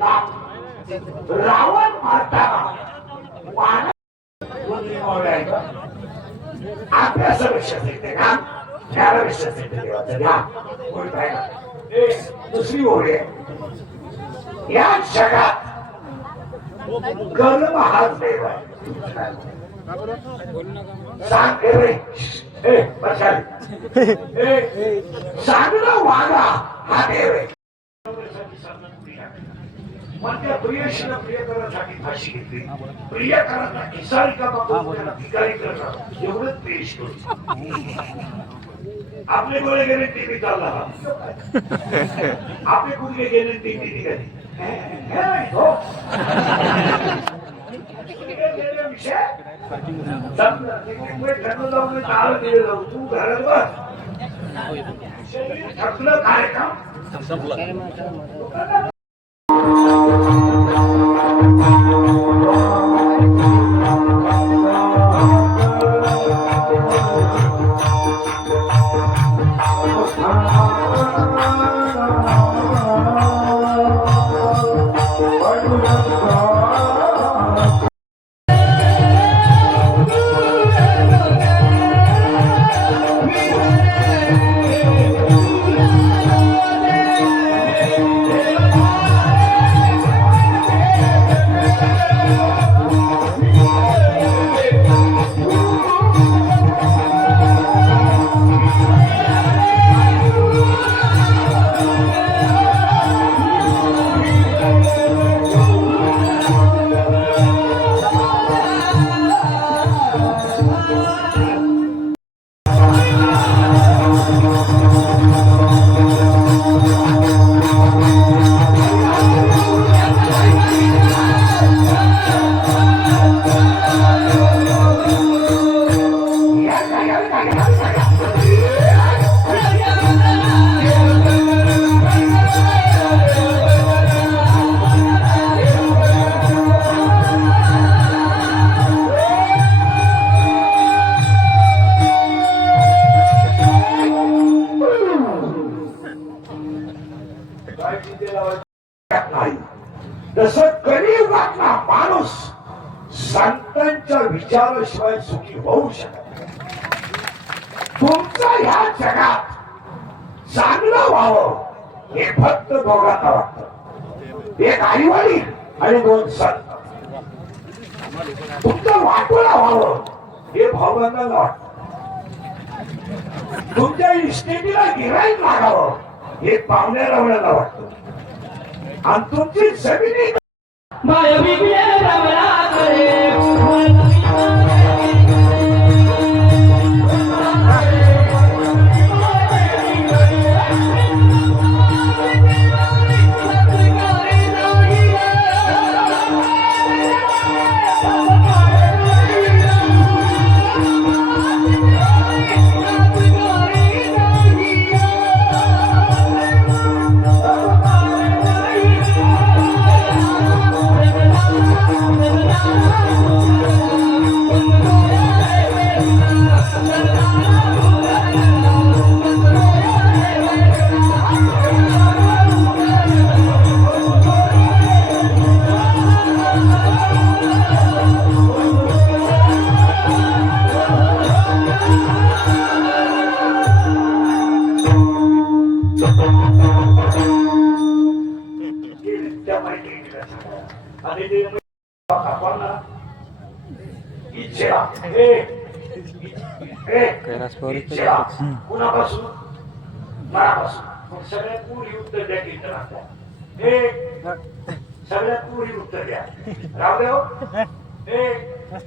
ताप रावण मारताना वानर वगैरे मावळायचं. येते का त्याला विश्वास येते देवाचा घ्या कोणी ना. दुसरी ओळी आहे. या जगात कर्म हाच देव आहे सांग रे, ए, वागा हा देव आहे. मग त्या प्रियशीला प्रिय करण्यासाठी फाशी घेतली. त्याला भिकारी एवढंच आपले गोळे गेले टीव्ही चालला. आपले गुडघे गेले टीव्ही निघाली. हे, हे हो. तू घरात बस. शरीर थकलं कार्यक्रम गरीबातला माणूस संतांच्या विचाराशिवाय सुखी होऊ शकत तुमचा ह्या जगात चांगलं व्हावं हे फक्त दोघांना वाटत. एक आईवाडी आणि दोन संत. तुमचं वाटोळा व्हावं हे भावनांना वाटत. तुमच्या इस्टेटीला गिराईक लागावं हे पाहुण्या रवण्याला वाटत. आणि तुमची जमिनी My baby, कुणापासून मनापासून सगळ्यात पुरी उत्तर द्या सगळ्यात पुरी उत्तर द्या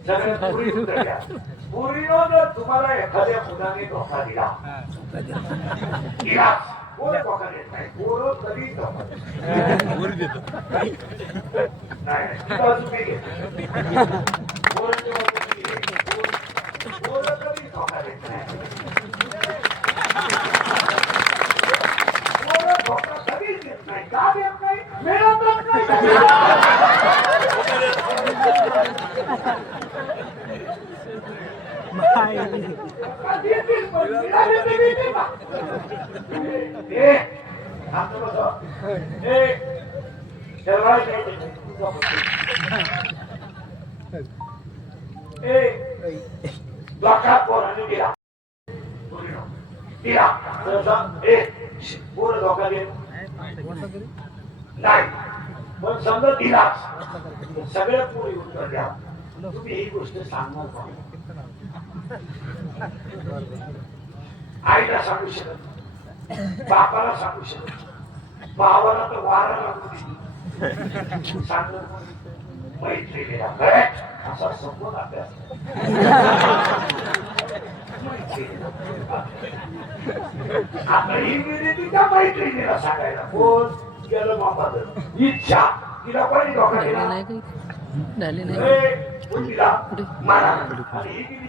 सगळ्यात पुरी उत्तर द्या पुरीनं जर तुम्हाला एखाद्या मुलाने धोका दिला दिला कोण धोका देत नाही पोरं कधी धोका देत नाही. नाही, ती बाजू मी घेतो. पोरांची बाजू मी घेतो. पोर- पोरं कधी धोका देत नाही. पोरं धोका कधीच देत नाही. का देत नाही? मिळतच नाही. का देतील पण मिळाले तर देतील का? ए, थांबतो बसव. ए, त्याला माहीत नाही नाही पण समजा दिला सगळ्या उत्तर द्या तुम्ही ही गोष्ट सांगणार आईला सांगू शकत बापाला सांगू शकत. भावाला तर वारा लागू दिली कोण? मैत्रिणीला असा संपूर्ण अभ्यास आता ही मैत्रिणीला सांगायला कोण गेलं बापाचं. इच्छा तिला कोणी धोका दिला? नाही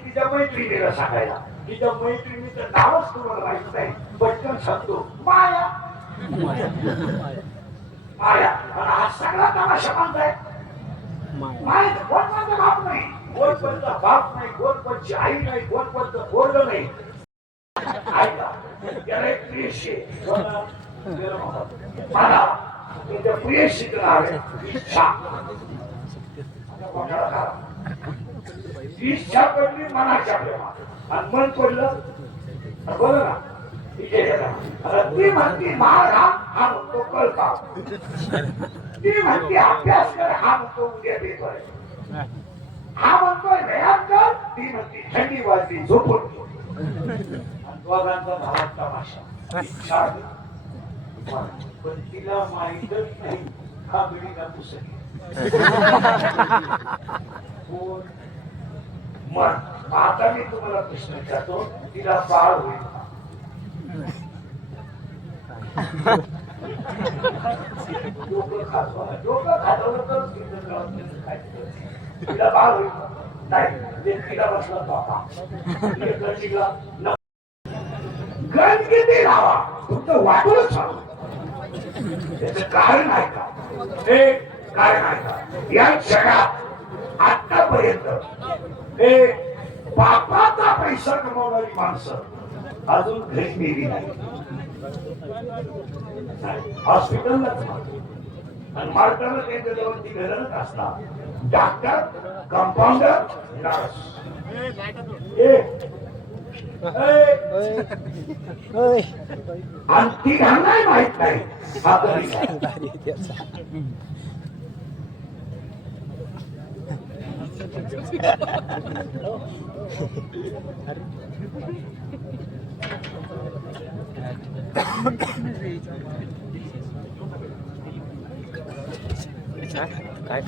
तिच्या मैत्रिणीला सांगायला तिच्या मैत्रिणीचं नावच तुम्हाला माहीत नाही. पटकन सांगतो माया. माया. आणि हा सगळा तमाशा मानताय माया. कोण माझा बाप नाही? कोण कोणता बाप नाही कोण कोणची आई नाही कोण कोणतं पोरग नाही. ऐका त्याला एक प्रियशी. आहे. मला त्याच्या प्रियशीचं नाव आहे. इच्छा? इच्छा पडली मनाच्या प्रेमात. आणि मन पडलं बघ ना ती म्हणती महारा हा म्हणतो कळता ती म्हणती अभ्यास कर हा म्हणतो उद्या पेपर हा म्हणतोय व्यायाम कर. ती म्हणती थंडी वाजली झोपून दोघांचा भावाचा भाषा. पण तिला माहीतच नाही हा बिडीला पुस्तक कोण मन. आता मी तुम्हाला प्रश्न विचारतो तिला बाळ होईल डोकं खाजवा डोकं खाजवलं तर कळत काय तिला बाळ होईल नाही. म्हणजे तिला बसला बाबा गण किती लावा. फक्त वाटूनच सांगू. त्याचं कारण आहे का? हे कारण आहे का? या जगात आतापर्यंत हे बापाचा पैसा कमावणारी माणसं अजून घरी गेली नाही. हॉस्पिटललाच. आणि मारताना त्यांच्या जवळ ती घरच असतात डॉक्टर कंपाऊंडर नर्स ए ए, आणि ती घालणार माहीत नाही हा तरी काय. काय